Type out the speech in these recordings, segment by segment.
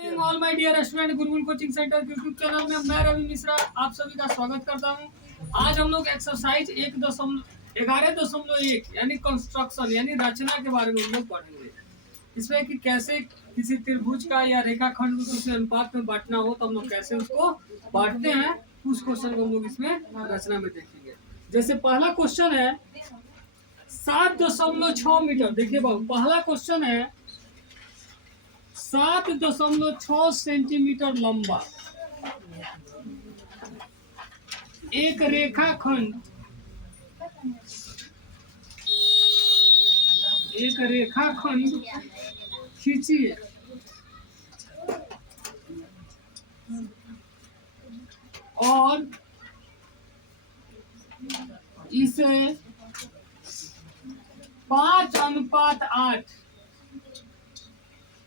Morning all my dear student, Gurukul coaching centre के YouTube channel में मैं रवि मिश्रा आप सभी का स्वागत करता हूं। आज हम लोग एक्सरसाइज 1.11 यानी कंस्ट्रक्शन यानी रचना के बारे में हम लोग पढ़ेंगे। इसमें कि कैसे किसी त्रिभुज का या रेखाखंड को किसी अनुपात में बांटना हो तो हम लोग कैसे उसको बांटते हैं, उस क्वेश्चन को हम लोग इसमें रचना में देखेंगे। जैसे पहला क्वेश्चन है 7.6 मीटर। देखिए बाबू, पहला क्वेश्चन है 7.6 सेंटीमीटर लंबा एक रेखाखंड खींचिए और इसे 5:8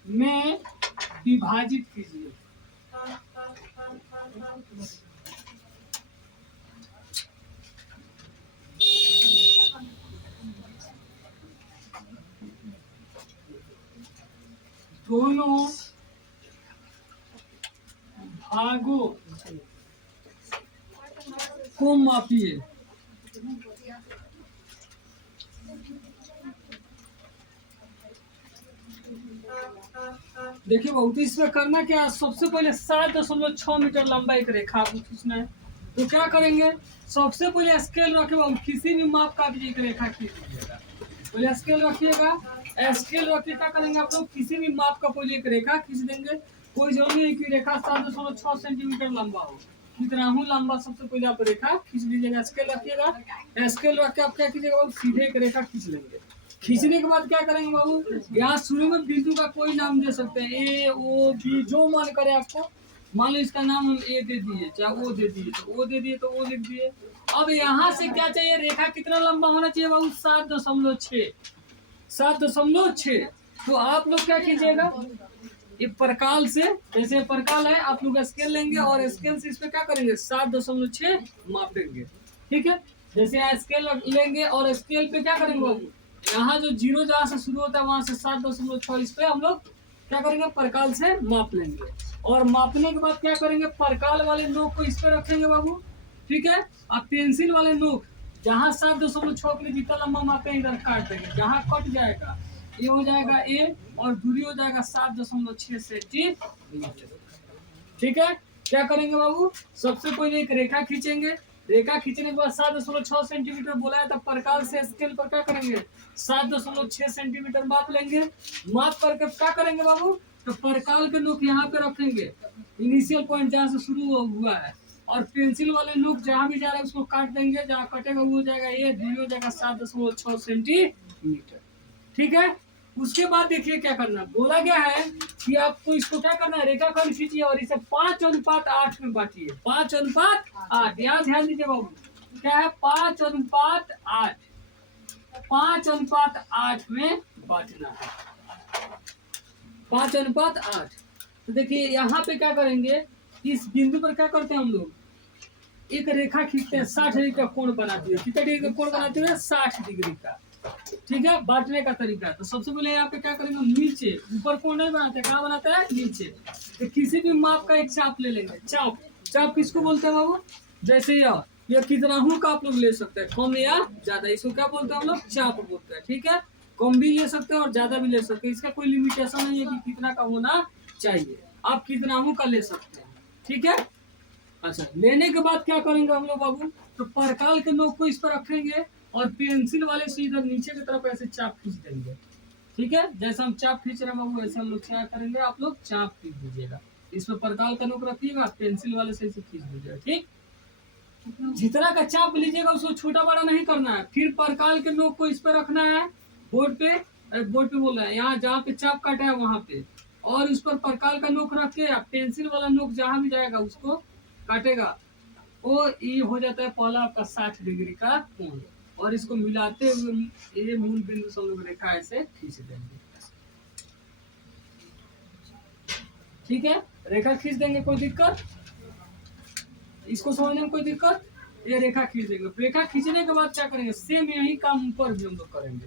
में विभाजित कीजिए। दोनों भागों को मापिए। देखिए बहुत, इसमें करना क्या है, सबसे पहले 7.6 मीटर लंबा एक रेखा को खींचना है। तो क्या करेंगे, सबसे पहले स्केल रखे, किसी भी माप का भी एक रेखा खींच लीजिएगा। पहले स्केल रखिएगा, स्केल रखिए, क्या करेंगे आप लोग, किसी भी माप का पहले एक रेखा खींच देंगे। कोई जरूरी है कि रेखा 7.6 सेंटीमीटर लंबा हो, कितना हूँ लंबा, सबसे पहले आप रेखा खींच लीजिएगा। स्केल रखिएगा, स्केल रख के आप क्या कीजिएगा, सीधे एक रेखा खींच लेंगे। खींचने के बाद क्या करेंगे बाबू, यहाँ शुरू में बिंदु का कोई नाम दे सकते हैं, ए ओ बी, जो मन करे आपको। मान लो इसका नाम हम ए दे दिए, चाहे ओ दे दिए तो ओ दे दिए, तो ओ लिख दिए। अब यहाँ से क्या चाहिए, रेखा कितना लंबा होना चाहिए बाबू, 7.6। तो आप लोग क्या कीजिएगा, ये परकाल से, जैसे परकाल है, आप लोग स्केल लेंगे और स्केल से इस पे क्या करेंगे, 7.6 मापेंगे। ठीक है, जैसे यहाँ स्केल लेंगे और स्केल पे क्या करेंगे बाबू, यहाँ जो जीरो जहाँ से शुरू होता है वहां से 7.6 इस पे हम लोग क्या करेंगे, परकाल से माप लेंगे। और मापने के बाद क्या करेंगे, परकाल वाले नोक को इस पे रखेंगे बाबू। ठीक है, अब पेंसिल वाले नोक जहाँ 7.6 के लिए जितना लंबा मापे इधर काट देंगे, जहाँ कट जाएगा ये हो जाएगा ए और दूरी हो जाएगा 7.6 सेंटीमीटर। ठीक है, क्या करेंगे बाबू, सबसे पहले एक रेखा खींचेंगे। रेखा खींचने के बाद 7.6 सेंटीमीटर बोला है, तब परकाल से स्केल पर क्या करेंगे, 7.6 सेंटीमीटर माप लेंगे। माप करके क्या करेंगे बाबू, तो परकाल के नोक यहाँ पे रखेंगे, इनिशियल पॉइंट जहाँ से शुरू हुआ है, और पेंसिल वाले नोक जहाँ भी जा रहा है उसको काट देंगे, जहाँ कटेगा वो हो जाएगा ये, दूरी हो जाएगा 7.6 सेंटीमीटर। ठीक है, उसके बाद देखिए क्या करना, बोला गया है कि आपको इसको क्या करना है, रेखाखंड खींचिए और इसे 5:8 में बांटिए। 5:8, यहाँ ध्यान दीजिए बाबू, क्या है 5:8, 5:8 में बांटना है, 5:8। तो देखिए यहाँ पे क्या करेंगे, इस बिंदु पर क्या करते हैं हम लोग, एक रेखा खींचते हैं, 60 डिग्री का कोण बनाते हैं। कितना डिग्री का कोण बनाते हैं, 60 डिग्री का। ठीक है, बांटने का तरीका। तो सबसे पहले यहाँ पे क्या करेंगे, नीचे, ऊपर कोण नहीं बनाते, कहाँ बनाते हैं, नीचे। तो किसी भी माप का एक चाप ले लेंगे। चाप, चाप किसको बोलते हैं बाबू, जैसे यह कितना हूँ का आप लोग ले सकते हैं, कम या ज्यादा, इसको क्या बोलते हैं हम लोग, चाप बोलते हैं। ठीक है, कम भी ले सकते हैं और ज्यादा भी ले सकते हैं, इसका कोई लिमिटेशन नहीं है कि कितना का होना चाहिए, आप कितना हूँ का ले सकते हैं। ठीक है, अच्छा, लेने के बाद क्या करेंगे हम लोग बाबू, तो परकाल के नोक को इस पर रखेंगे और पेंसिल वाले से इधर नीचे की तरफ ऐसे चाप खींच देंगे। ठीक है, जैसे हम चाप खींच रहे हैं बाबू, ऐसे हम लोग क्या करेंगे, आप लोग चाप खींच दीजिएगा। इसमें परकाल का नोक रखिएगा, पेंसिल वाले से इसे खींच दीजिएगा। ठीक, जितना का चाप लीजिएगा उसको छोटा बड़ा नहीं करना है। फिर परकाल के नोक को इस पर रखना है, बोर्ड पे बोल रहा है, यहाँ जहाँ पे चाप काटा है वहां पे, और उस पर परकाल का नोक रख के पेंसिल वाला नोक जहाँ भी जाएगा उसको काटेगा। वो ये हो जाता है पहला आपका 60 डिग्री का कोण, और इसको मिलाते हुए ये मूल बिंदु से हम लोग रेखा ऐसे खींच देंगे। ठीक है, रेखा खींच देंगे, कोई दिक्कत, इसको समझने में कोई दिक्कत, ये रेखा खींच देंगे। रेखा खींचने के बाद क्या करेंगे, सेम यही काम ऊपर भी हम लोग करेंगे।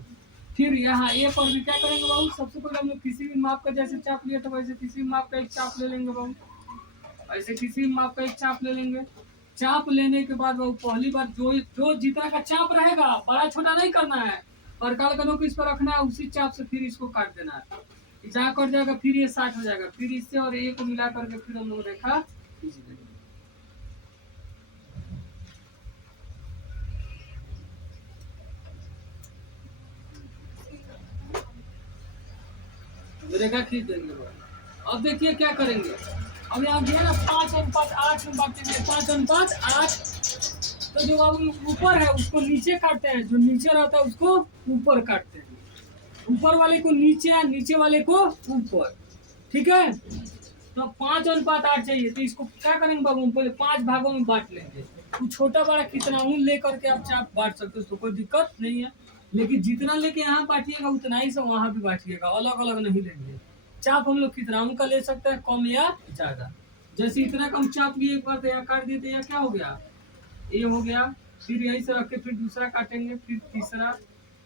फिर यहाँ ए पर भी क्या करेंगे बाबू, सबसे पहले हम लोग किसी भी माप का जैसे चाप लिया था वैसे किसी भी माप का एक चाप ले लेंगे बाबू। ऐसे किसी भी माप का एक चाप ले लेंगे। चाप लेने के बाद बाबू पहली बार जो जो जितना का चाप रहेगा बड़ा छोटा नहीं करना है, प्रकार का नोक इस पर रखना है, उसी चाप से फिर इसको काट देना है। जहाँ कट जाएगा फिर ये 60 हो जाएगा, फिर इससे और ए को मिला करके फिर हम लोग रेखा खींच देंगे। रेखा खींच देंगे। अब देखिए क्या करेंगे, अब यहाँ दिया ना 5:8 में बांटेंगे, 5:8। तो जो अब ऊपर है उसको नीचे काटते हैं, जो नीचे रहता है उसको ऊपर काटते हैं, ऊपर वाले को नीचे, नीचे वाले को ऊपर। ठीक है, तो 5:8 चाहिए, तो इसको क्या करेंगे बाबू, हम पहले 5 भागों में बांट लेंगे। तो छोटा बड़ा कितना हूँ लेकर के आप चाप बांट सकते हो, उसको कोई दिक्कत नहीं है। लेकिन जितना लेके यहाँ बांटिएगा उतना ही सब वहाँ भी बांटिएगा, अलग अलग नहीं लेंगे। चाप हम लोग कितना का ले सकते हैं, कम या ज्यादा। जैसे इतना कम चाप लिए एक बार तो यहाँ काट दिए, तो यहाँ क्या हो गया, ये हो गया। फिर यही से रख के फिर दूसरा काटेंगे, फिर तीसरा,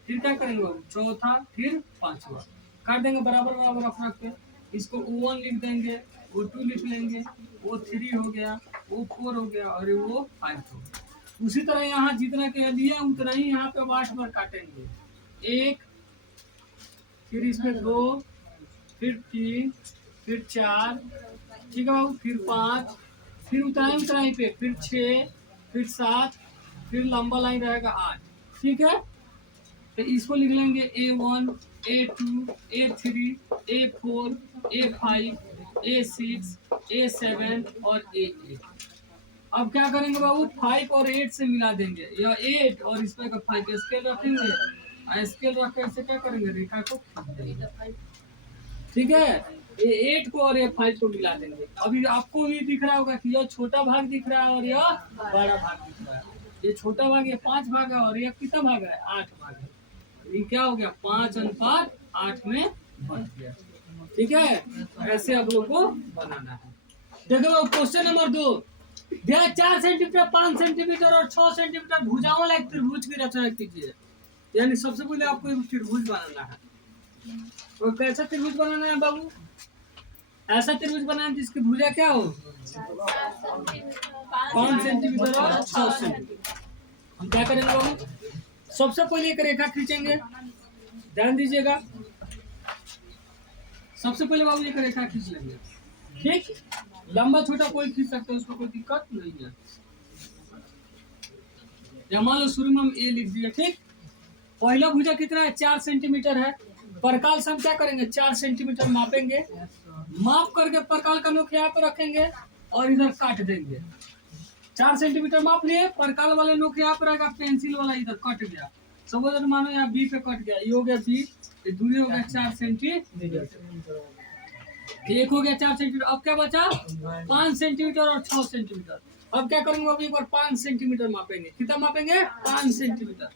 फिर क्या करेंगे बाबू, चौथा, फिर पांचवा काट देंगे बराबर बराबर रख के। इसको O1 लिख देंगे, O2 लिख लेंगे, O3 हो गया, O4 हो गया और O5 हो गया। उसी तरह यहाँ जितना कह दिया उतना ही यहाँ पे 8 बार काटेंगे। 1, फिर इसमें 2, फिर 3, फिर 4, ठीक है बाबू, फिर 5, फिर उतना ही पे, फिर 6, फिर 7, फिर लंबा लाइन रहेगा 8। ठीक है, तो इसको लिख लेंगे A1, A2, A3, A4, A5, A6, A7 और A8। अब क्या करेंगे बाबू, 5 और 8 से मिला देंगे, या 8 और इस पर 5 स्केल रखेंगे, स्केल रख कर से क्या करेंगे, रेखा को खींच देंगे। ठीक है, ये 8 को और ये 5 को मिला देंगे। अभी आपको भी दिख रहा होगा कि यह छोटा भाग दिख रहा है और यह बड़ा भाग दिख रहा है। ये छोटा भाग ये 5 भाग है और ये कितना भाग है, 8 भाग है। ये क्या हो गया, 5:8 में बन गया। ठीक है, ऐसे आप लोग को बनाना है। देखो क्वेश्चन नंबर 2, 4 सेंटीमीटर, 5 सेंटीमीटर और 6 सेंटीमीटर भुजाओं वाला एक त्रिभुज की रचना कीजिए। यानी सबसे पहले आपको एक त्रिभुज बनाना है। तो कैसा त्रिभुज बनाना है बाबू, ऐसा त्रिभुज बनाना है जिसकी भुजा क्या हो, 5 सेंटीमीटर और 6 सेंटीमीटर। हम क्या करेंगे बाबू, सबसे पहले एक रेखा खींचेंगे, ध्यान दीजिएगा। सबसे पहले बाबू एक रेखा खींच लेंगे। ठीक, लंबा छोटा कोई खींच सकता है, उसको कोई दिक्कत नहीं है। या मान लो शुरू में हम ए लिख दिए। ठीक, पहला भुजा कितना है, 4 सेंटीमीटर है। परकाल से हम क्या करेंगे, 4 सेंटीमीटर मापेंगे, माप करके परकाल का नोक यहाँ पे रखेंगे और इधर काट देंगे। 4 सेंटीमीटर माप लिए, परकाल वाले नोक यहाँ पे रहेगा, पेंसिल वाला इधर कट गया। सपोज मानो यहाँ बी पे कट गया, ये हो गया बी, ये दूरी हो गया 4 सेंटीमीटर, एक हो गया 4 सेंटीमीटर। अब क्या बचा, 5 सेंटीमीटर और 6 सेंटीमीटर। अब क्या करेंगे अभी एक बार 5 सेंटीमीटर मापेंगे। कितना मापेंगे, 5 सेंटीमीटर।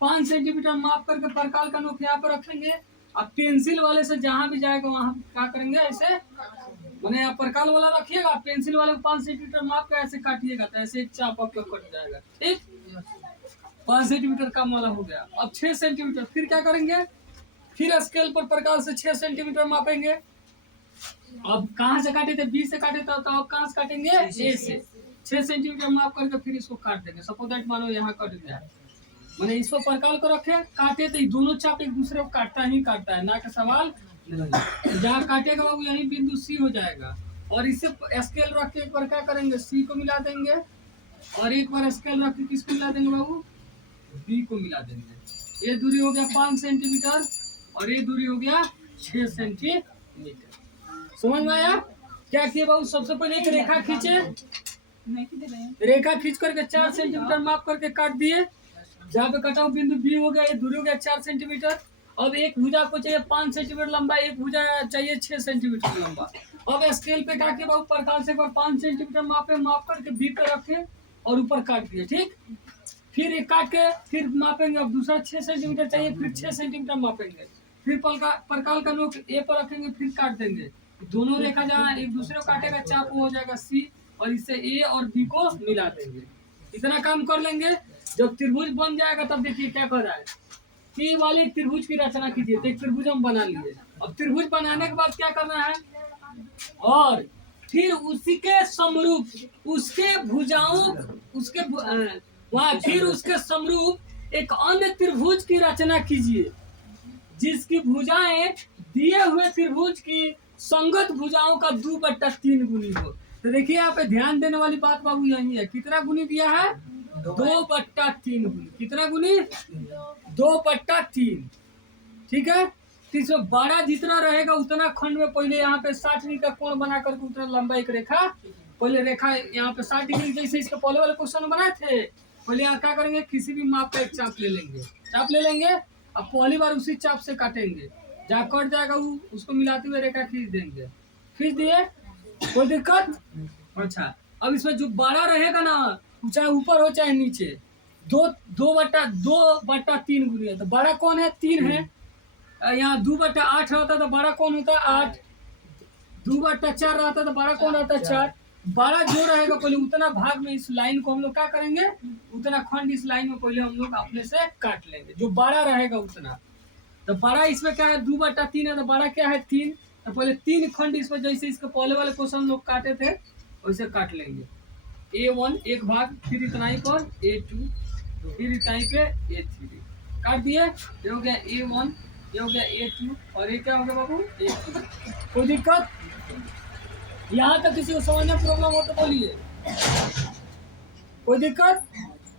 5 सेंटीमीटर माप करके परकाल का नोक यहाँ पर रखेंगे। अब पेंसिल वाले से जहां भी जाएगा वहां क्या करेंगे, ऐसे मैंने आप परकाल वाला रखिएगा, पेंसिल वाले को 5 सेंटीमीटर माप कर ऐसे काटिएगा, तो ऐसे एक चाप आपका कट जाएगा। ठीक, 5 सेंटीमीटर कम वाला हो गया। अब 6 सेंटीमीटर, फिर क्या करेंगे, फिर स्केल पर परकाल से 6 सेंटीमीटर मापेंगे। अब कहाँ से काटे थे, बी से काटे थे, तो अब कहाँ से काटेंगे, ए से। 6 सेंटीमीटर माप करके फिर इसको काट देंगे। सपोज दैट मानो यहाँ कट गया, मैंने इसको परकाल को रखे, काटे तो दोनों चाप एक दूसरे को काटता है, ना का सवाल नहीं। जहाँ काटेगा बाबू यही बिंदु सी हो जाएगा। और इसे स्केल रख के एक बार क्या करेंगे, सी को मिला देंगे और एक बार स्केल रख के किसको मिला देंगे बाबू, बी को मिला देंगे। ये दूरी हो गया 5 सेंटीमीटर और ये दूरी हो गया 6 सेंटीमीटर। समझ में आया क्या किए बाबू, सबसे पहले एक रेखा खींचे, रेखा खींच करके 4 सेंटीमीटर माप करके काट दिए। जहाँ पे कटा हुआ बिंदु बी हो गया, ये दूरी हो गया 4 सेंटीमीटर। अब एक भुजा को चाहिए 5 सेंटीमीटर लंबा, एक भुजा चाहिए 6 सेंटीमीटर लंबा। अब स्केल पे काट के बाबू परकाल से 5 सेंटीमीटर मापे, माप करके बी पे रखे और ऊपर काट दिए। ठीक, फिर एक काट के फिर मापेंगे। अब दूसरा 6 सेंटीमीटर चाहिए, फिर 6 सेंटीमीटर मापेंगे। फिर परकाल का नोक ए पर रखेंगे, फिर काट देंगे। दोनों रेखा जहाँ एक दूसरे को काटेगा चाप हो जाएगा सी, और इससे ए और बी को मिला देंगे। इतना काम कर लेंगे, जब त्रिभुज बन जाएगा तब देखिए क्या कर रहा है, टी वाले त्रिभुज की रचना कीजिए। तो एक त्रिभुज हम बना लिए। अब त्रिभुज बनाने के बाद क्या करना है, और फिर उसी के समरूप उसके भुजाओं वहाँ फिर उसके समरूप एक अन्य त्रिभुज की रचना कीजिए जिसकी भुजाएं दिए हुए त्रिभुज की संगत भुजाओं का 2/3 गुनी हो। तो देखिए यहाँ पे ध्यान देने वाली बात बाबू यही है, कितना गुनी दिया है, 2/3 गुनी। कितना गुनी, 2/3। ठीक है। तो इसमें बड़ा जितना रहेगा उतना खंड में पहले यहाँ पे 60 डिग्री का कोण बना करके उतना लंबा एक रेखा, पहले रेखा यहाँ पे 60 डिग्री, जैसे इसके पहले वाले क्वेश्चन बनाए थे। पहले यहाँ क्या करेंगे, किसी भी माप का एक चाप ले लेंगे, चाप ले लेंगे। अब पहली बार उसी चाप से काटेंगे, जहाँ कट जाएगा वो उसको मिलाते हुए रेखा खींच देंगे। खींच दिए, कोई दिक्कत। अच्छा, अब इसमें जो बड़ा रहेगा ना, चाहे ऊपर हो चाहे नीचे, 2/3 गुनी है। तो बड़ा कौन है, 3 है। यहाँ 2/8 रहता तो बड़ा कौन होता है, 8। 2/4 रहता तो बड़ा कौन रहता है, 4। बड़ा जो रहेगा पहले उतना भाग में इस लाइन को हम लोग क्या करेंगे, उतना खंड इस लाइन में पहले हम लोग अपने से काट लेंगे, जो बड़ा रहेगा उतना। तो बड़ा इसमें क्या है, 2/3 है, तो बड़ा क्या है, 3। तो पहले 3 खंड इसमें, जैसे इसके पहले वाले क्वेश्चन लोग काटे थे वैसे काट लेंगे। A1 एक भाग, फिर इतना ही पर A2, फिर इतना ही पे A3 काट दिए। ये हो गया A1, ये हो गया A2, और ये क्या हो गया बाबू, A3। कोई दिक्कत यहाँ तक, किसी को समझ में प्रॉब्लम हो तो बोलिए। कोई दिक्कत।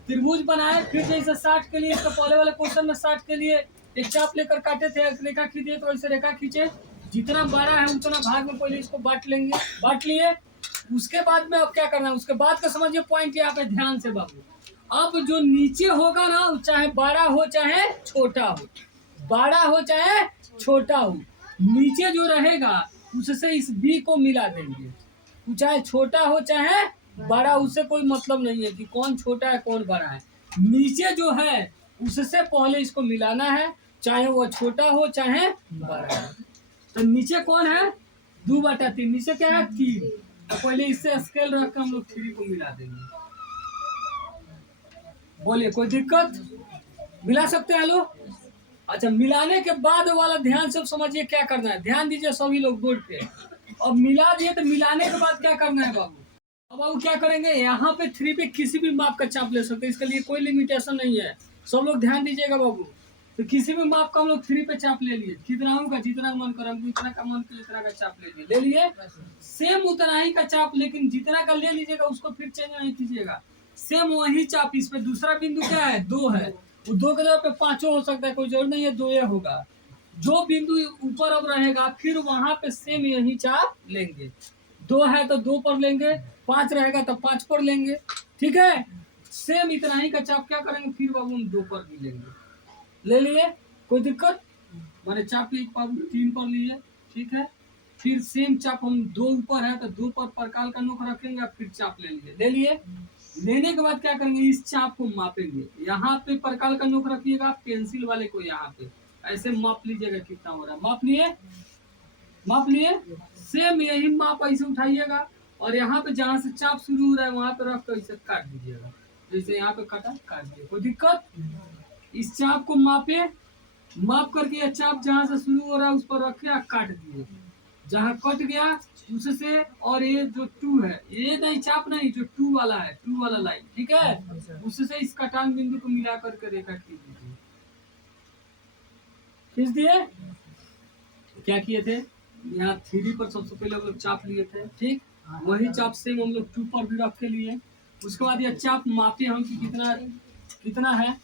त्रिभुज बनाए, फिर जैसे 60 के लिए, इसके पहले वाले क्वेश्चन में 60 के लिए एक चाप लेकर काटे थे, रेखा खींचे, तो ऐसे रेखा खींचे, जितना बड़ा है उतना भाग में पहले इसको बांट लेंगे। बांट लिए, उसके बाद में अब क्या करना है, उसके बाद का समझिए पॉइंट यहाँ पे ध्यान से बाबू। अब जो नीचे होगा ना, चाहे बड़ा हो चाहे छोटा हो, बड़ा हो चाहे छोटा हो, नीचे जो रहेगा उससे इस बी को मिला देंगे। चाहे छोटा हो चाहे बड़ा, उससे कोई मतलब नहीं है कि कौन छोटा है कौन बड़ा है। नीचे जो है उससे पहले इसको मिलाना है, चाहे वो छोटा हो चाहे बड़ा है। तो नीचे कौन है, 2/3, नीचे क्या है, 3। तो पहले इससे स्केल रख कर हम लोग 3 को मिला देंगे। बोलिए, कोई दिक्कत, मिला सकते हैं लोग। अच्छा, मिलाने के बाद वाला ध्यान से समझिए क्या करना है, ध्यान दीजिए सभी लोग बोर्ड पे। अब मिला दिए, तो मिलाने के बाद क्या करना है बाबू। अब बाबू क्या करेंगे, यहाँ पे 3 पे किसी भी माप का चाप ले सकते हैं, इसके लिए कोई लिमिटेशन नहीं है। सब लोग ध्यान दीजिएगा बाबू। तो किसी भी माप का हम लोग 3 पे चाप ले लिए, कितना का जितना मन कर, इतना का मन कर इतना का चाप ले लिए, सेम उतना ही का चाप, लेकिन जितना का ले लीजिएगा उसको फिर चेंज नहीं कीजिएगा, सेम वही चाप। इस पे दूसरा बिंदु क्या है, 2 है, वो 2 के जगह पे 5 हो सकता है, कोई जरूर नहीं है 2 होगा। जो बिंदु ऊपर अब रहेगा फिर वहां पे सेम यही चाप लेंगे। 2 है तो 2 पर लेंगे, 5 रहेगा तो 5 पर लेंगे। ठीक है, सेम इतना ही का चाप क्या करेंगे, फिर बाबू हम 2 पर भी लेंगे। ले लिए, कोई दिक्कत। मैंने चाप 1 पर 3 पर लिए, ठीक है। फिर सेम चाप हम 2 ऊपर है तो 2 पर परकाल का नोक रखेंगे, फिर चाप ले लिए। लेने के बाद क्या करेंगे, इस चाप को मापेंगे। यहाँ पे परकाल का नोक रखिएगा, पेंसिल वाले को यहाँ पे ऐसे माप लीजिएगा कितना हो रहा है। माप लिए, सेम यही माप ऐसे उठाइएगा, और यहाँ पे जहाँ से चाप शुरू हो रहा है वहां पे रख कर इसे काट दीजिएगा। जैसे यहाँ पे काटा, काट दिया, कोई दिक्कत। इस चाप को माप करके यह चाप जहाँ से शुरू हो रहा है उस पर रखे, काट दिए। जहाँ कट गया उससे, और ये जो 2 है, ये नहीं चाप नहीं, जो 2 वाला है, 2 वाला लाइन, ठीक है, उससे इस कटान बिंदु को मिला करके रेखा खींच दीजिए। खींच दिए, क्या किए थे, यहाँ 3 पर सबसे पहले हम लोग चाप लिए थे, ठीक। वही चाप सेम हम लोग 2 पर भी रख के लिए। उसके बाद यह चाप मापे हम कि कितना है,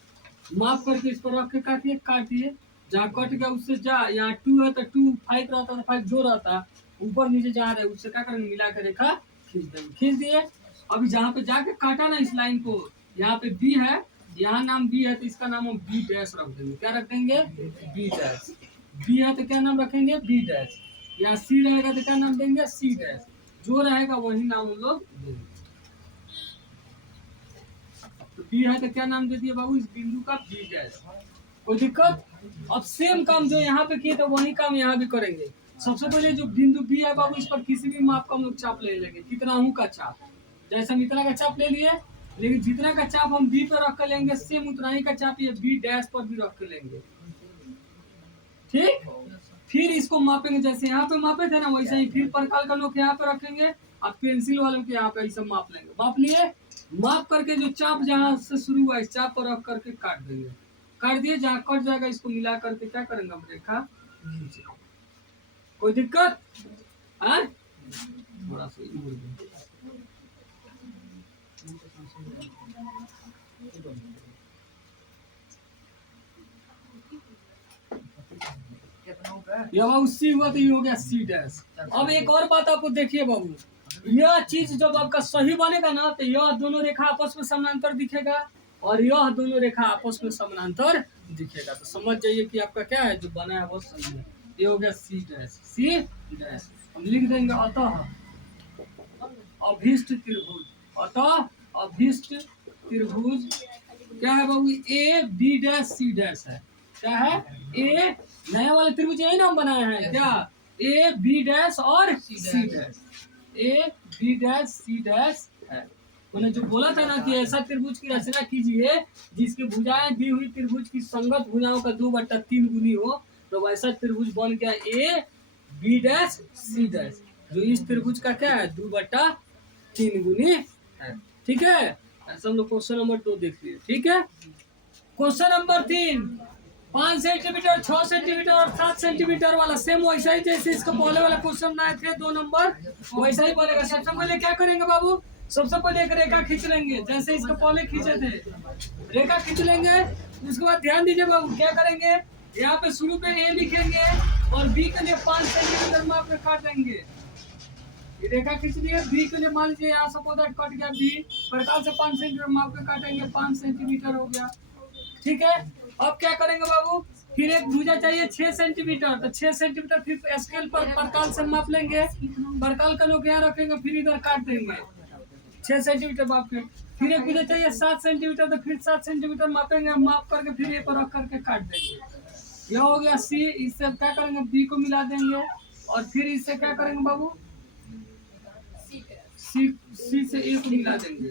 माप करके इस पर रख के काट दिए। जहाँ कट गया उससे यहाँ 2 है तो 2, 5 रहता तो 5 जो रहता, ऊपर नीचे जहाँ रहे उससे क्या करेंगे, मिला कर रेखा खींच देंगे। खींच दिए। अभी जहाँ पे जाके काटा ना इस लाइन को, यहाँ पे बी है, यहाँ नाम बी है तो इसका नाम हम बी डैश रख देंगे। क्या रख देंगे, बी डैश। बी है तो क्या नाम रखेंगे, बी डैश। यहाँ सी रहेगा तो क्या नाम देंगे, सी डैश। जो रहेगा वही नाम हम लोग देंगे। तो बी है तो क्या नाम दे दिए बाबू, इस बिंदु का बी डैश। कोई दिक्कत। अब सेम काम जो यहाँ पे किए तो वही काम यहाँ भी करेंगे। सबसे पहले जो बिंदु बी है बाबू, इस पर किसी भी माप का हम लोग चाप ले लेंगे, कितना हूँ का चाप। जैसे हम इतना का चाप ले लिए, लेकिन जितना का चाप हम बी पर रख कर लेंगे, सेम उतना ही का चाप ये बी डैश पर भी रख कर लेंगे। ठीक। फिर इसको मापेंगे, जैसे यहाँ पे मापे थे ना वैसे ही फिर परकाल का नोक यहाँ पे रखेंगे और पेंसिल वालों के यहाँ पे ऐसा माप लेंगे। माप लिए, माप करके जो चाप जहाँ से शुरू हुआ इस चाप पर रख करके काट देंगे। काट दिए, जहाँ कट जाएगा इसको मिला करके क्या करेंगे हम, रेखा खींचेंगे। कोई दिक्कत है? थोड़ा सा ये बाबू सी हुआ तो ये हो गया सी डैश। अब एक और बात आपको देखिए बाबू, यह चीज जब आपका सही बनेगा ना तो यह दोनों रेखा आपस में समानांतर दिखेगा और यह दोनों रेखा आपस में समानांतर दिखेगा। तो समझ जाइए कि आपका क्या है जो बना है वो सही है। ये हो गया सी डैश, सी डैश। हम लिख देंगे अतः अभीष्ट त्रिभुज, अतः अभीष्ट त्रिभुज क्या है बाबू, A B dash C dash है। क्या है? ए नया वाले त्रिभुज यही नाम बनाया है क्या, ए बी डैश और C dash, A B dash C dash है। मैंने जो बोला था ना कि ऐसा त्रिभुज की रचना कीजिए जिसकी भुजाएं दी हुई त्रिभुज की संगत भुजाओं का 2/3 गुनी हो, तो वैसा त्रिभुज बन गया A B dash C dash, जो इस त्रिभुज का क्या है 2/3 गुनी है। ठीक है, ऐसा हम लोग क्वेश्चन नंबर 2 देख लिए। ठीक है, क्वेश्चन नंबर 3, 5 सेंटीमीटर, 6 सेंटीमीटर और 7 सेंटीमीटर वाला सेम वैसा ही जैसे इसका पहले वाला क्वेश्चन बनाए थे 2 नंबर, वैसा ही बनेगा। सबसे पहले क्या करेंगे बाबू, सबसे पहले एक रेखा खींच लेंगे जैसे इसको पहले खींचे थे, रेखा खींच लेंगे। उसके बाद ध्यान दीजिए बाबू क्या करेंगे, यहाँ पे शुरू पे ए लिखेंगे और बी के लिए 5 सेंटीमीटर माप में काट देंगे। ये रेखा खींच लिए, बी के लिए मान लीजिए यहाँ सपोज दैट कट गया बी, प्रकार से 5 सेंटीमीटर माप में काटेंगे, 5 सेंटीमीटर हो गया। ठीक है, अब क्या करेंगे बाबू, फिर एक भुजा चाहिए 6 सेंटीमीटर, तो 6 सेंटीमीटर फिर स्केल पर परकाल से माप लेंगे, परकाल का लोग यहाँ रखेंगे, फिर इधर काट देंगे 6 सेंटीमीटर माप के। फिर एक भुजा चाहिए 7 सेंटीमीटर, तो फिर 7 सेंटीमीटर मापेंगे, माप करके फिर एक रख करके काट देंगे। यह हो गया सी। इससे क्या करेंगे, बी को मिला देंगे और फिर इससे क्या करेंगे बाबू, सी से ए को मिला देंगे।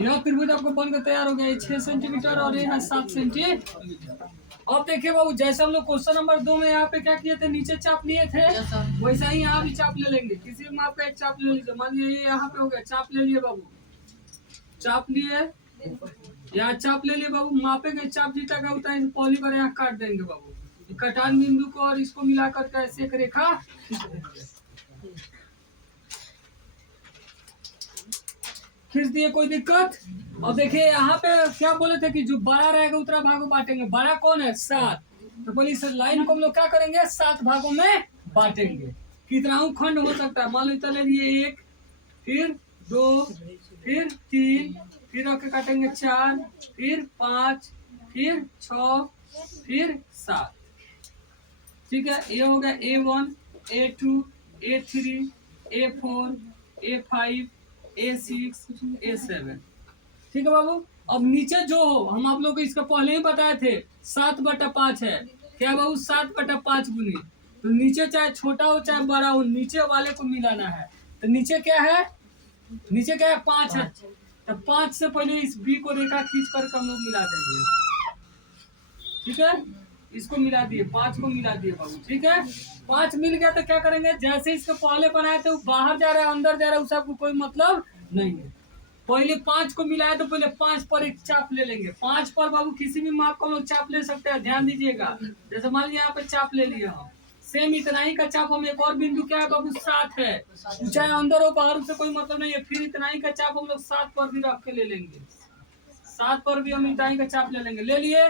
यह त्रिभुज आपको बनकर तैयार हो गया, 6 सेंटीमीटर और ये है 7 सेंटीमीटर। अब देखिए बाबू, जैसे हम लोग क्वेश्चन नंबर 2 में यहाँ पे क्या किए थे, नीचे चाप लिए थे, वैसा ही यहाँ भी चाप ले लेंगे। किसी भी माप का एक चाप ले लीजिए, मान लीजिए यहाँ पे हो गया, चाप ले लिए बाबू, चाप लिए, यहाँ चाप ले लिए बाबू, मापेंगे चाप जीता का होता है, पहली बार यहाँ काट देंगे बाबू, कटान बिंदु को और इसको मिलाकर के ऐसे एक रेखा खींच दिए। कोई दिक्कत? और देखिए यहाँ पे क्या बोले थे कि जो बड़ा रहेगा उतना भागों बांटेंगे। बड़ा कौन है? 7। तो बोली इस लाइन को हम लोग क्या करेंगे, 7 भागों में बांटेंगे। कितना खंड हो सकता है, मान लो इतना ले लिए, 1, फिर 2, फिर 3, फिर रख के काटेंगे 4, फिर 5, फिर 6, फिर 7। ठीक है, ये हो गया A1, A2, A3, A4, A5, A6, A7। ठीक है बाबू, अब नीचे जो हो हम आप लोग को इसका पहले ही बताए थे 7/5 है। क्या बाबू, 7/5 गुनी, तो नीचे चाहे छोटा हो चाहे बड़ा हो, नीचे वाले को मिलाना है। तो नीचे क्या है, नीचे क्या है, 5 है, तो 5 से पहले इस बी को रेखा खींच कर हम लोग मिला देंगे। ठीक है, इसको मिला दिए, 5 को मिला दिए बाबू। ठीक है, 5 मिल गया तो क्या करेंगे, जैसे इसको पहले बनाए थे वो बाहर जा रहा है अंदर जा रहा है, उसका कोई मतलब नहीं है। पहले 5 को मिलाए तो पहले 5 पर एक चाप ले लेंगे। 5 पर बाबू किसी भी माप का लोग चाप ले सकते हैं, ध्यान दीजिएगा। जैसे मान लीजिए यहाँ पे चाप ले लिया हम, सेम इतना ही का चाप हम एक और बिंदु क्या है बाबू, 7 है, चाहे अंदर हो बाहर से कोई मतलब नहीं है। फिर इतना ही का चाप हम लोग 7 पर भी रख के ले लेंगे, 7 पर भी हम इतना ही का चाप ले लेंगे। ले लिए,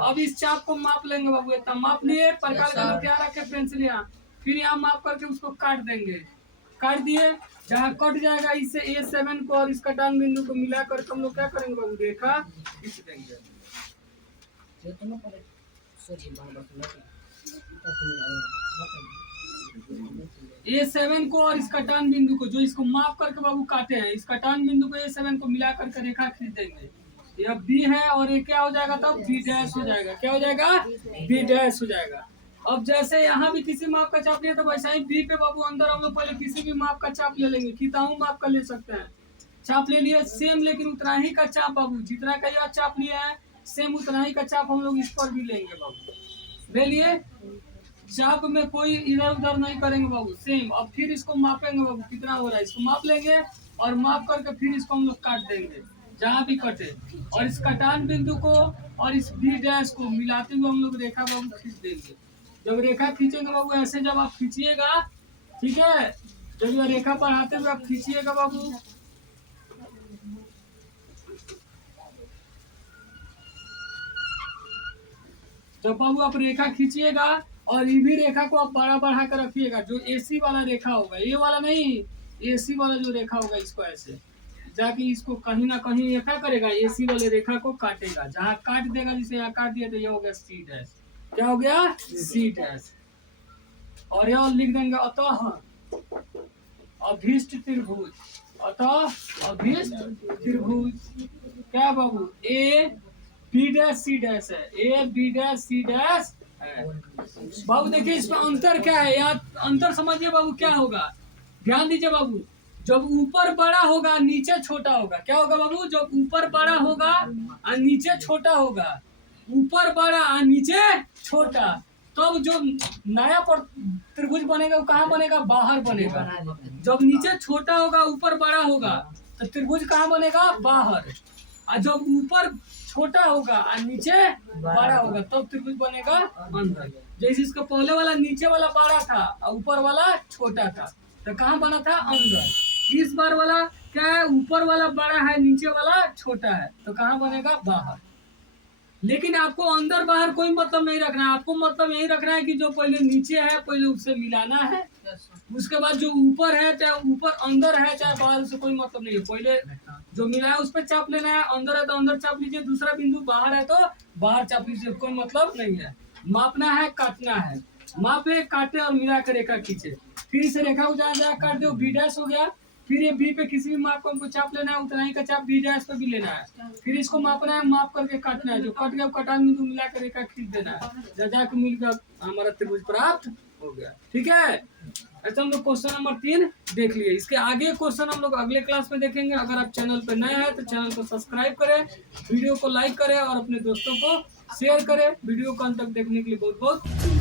अब इस चाप को माप लेंगे बाबू, इतना माप लिए, प्रकार का लोग क्या रखे, पेंसिल यहाँ, फिर यहाँ माप करके उसको काट देंगे। काट दिए, जहाँ कट जाएगा इससे A7 को और इस कटान बिंदु को मिलाकर हम लोग क्या करेंगे बाबू, रेखा खींच देंगे। A7 को और इस कटान बिंदु को, जो इसको माप करके बाबू काटे हैं, इस कटान बिंदु को A7 को मिला करके रेखा खींच देंगे। यह B है और ये क्या हो जाएगा, तब B डैश हो जाएगा। क्या हो जाएगा, B डैश हो जाएगा। अब जैसे यहाँ भी किसी माप का चाप लिया तो वैसा ही बी पे बाबू अंदर हम लोग पहले किसी भी माप का चाप ले लेंगे, किताऊ माप का ले सकते हैं। चाप ले लिया सेम, लेकिन उतना ही का चाप बाबू, जितना का यह चाप लिया है सेम उतना ही का चाप हम लोग इस पर भी लेंगे बाबू। ले लिए, चाप में कोई इधर उधर नहीं करेंगे बाबू, सेम। अब फिर इसको मापेंगे बाबू कितना हो रहा है, इसको माप लेंगे और माप करके फिर इसको हम लोग काट देंगे जहाँ भी कटे, और इस कटान बिंदु को और इस बी डैश को मिलाते हुए हम लोग रेखा बाबू खींच देंगे। जब रेखा खींचेंगे बाबू ऐसे, जब आप खींचिएगा, ठीक है, जब यह रेखा बढ़ाते हुए आप खींचिएगा बाबू, जब बाबू आप रेखा खींचिएगा और ये भी रेखा को आप बड़ा बढ़ा कर रखिएगा, जो एसी वाला रेखा होगा, ये वाला नहीं, एसी वाला जो रेखा होगा इसको ऐसे जाके इसको कहीं ना कहीं ये क्या करेगा, एसी वाले रेखा को काटेगा, जहाँ काट देगा, जिसे यहाँ काट दिया तो ये हो गया सी डैश। क्या हो गया, सी डैश। और यह लिख देंगे अतः अभीष्ट त्रिभुज, अतः अभीष्ट त्रिभुज क्या बाबू, A B dash C dash है, A B dash C dash है बाबू। देखिए इसमें अंतर क्या है, यार अंतर समझिए बाबू क्या होगा, ध्यान दीजिए बाबू। जब ऊपर बड़ा होगा नीचे छोटा होगा, क्या होगा बाबू, जब ऊपर बड़ा होगा और नीचे छोटा होगा, ऊपर बड़ा और नीचे छोटा, तब जो नया पर त्रिभुज बनेगा वो कहाँ बनेगा, बाहर बनेगा। जब नीचे छोटा होगा ऊपर बड़ा होगा तो त्रिभुज कहाँ बनेगा, बाहर। और जब ऊपर छोटा होगा और नीचे बड़ा होगा तब त्रिभुज बनेगा अंदर। जैसे इसका पहले वाला नीचे वाला बड़ा था और ऊपर वाला छोटा था, तो कहाँ बना था, अंदर। इस बार वाला क्या है, ऊपर वाला बड़ा है नीचे वाला छोटा है, तो कहाँ बनेगा, बाहर। लेकिन आपको अंदर बाहर कोई मतलब नहीं रखना है, आपको मतलब यही रखना है कि जो पहले नीचे है पहले उससे मिलाना है, उसके बाद जो ऊपर है, चाहे ऊपर अंदर है चाहे बाहर, उससे कोई मतलब नहीं है। पहले जो मिला है उस पर चाप लेना है, अंदर है तो अंदर चाप लीजिए, दूसरा बिंदु बाहर है तो बाहर चाप लीजिए, कोई मतलब नहीं है। मापना है, काटना है, मापे काटे और मिला कर रेखा खींचे। फिर इसे रेखा को जहाँ जहाँ काट दो, बी डैश हो गया। फिर ये बी पे किसी भी माप को हमको चाप लेना है, उतना ही का चाप बी डैश पे भी लेना है। फिर इसको मापना है, माप करके काटना है, जो कट गया कटान बिंदु मिला कर रेखा खींच देना है, जहाँ जाके मिल गया हमारा त्रिभुज प्राप्त हो गया। ठीक है, ऐसा हम लोग क्वेश्चन नंबर 3 देख लिए। इसके आगे क्वेश्चन हम लोग अगले क्लास में देखेंगे। अगर आप चैनल पर नए हैं तो चैनल को सब्सक्राइब करें, वीडियो को लाइक करें और अपने दोस्तों को शेयर करें। वीडियो को अंत तक देखने के लिए बहुत बहुत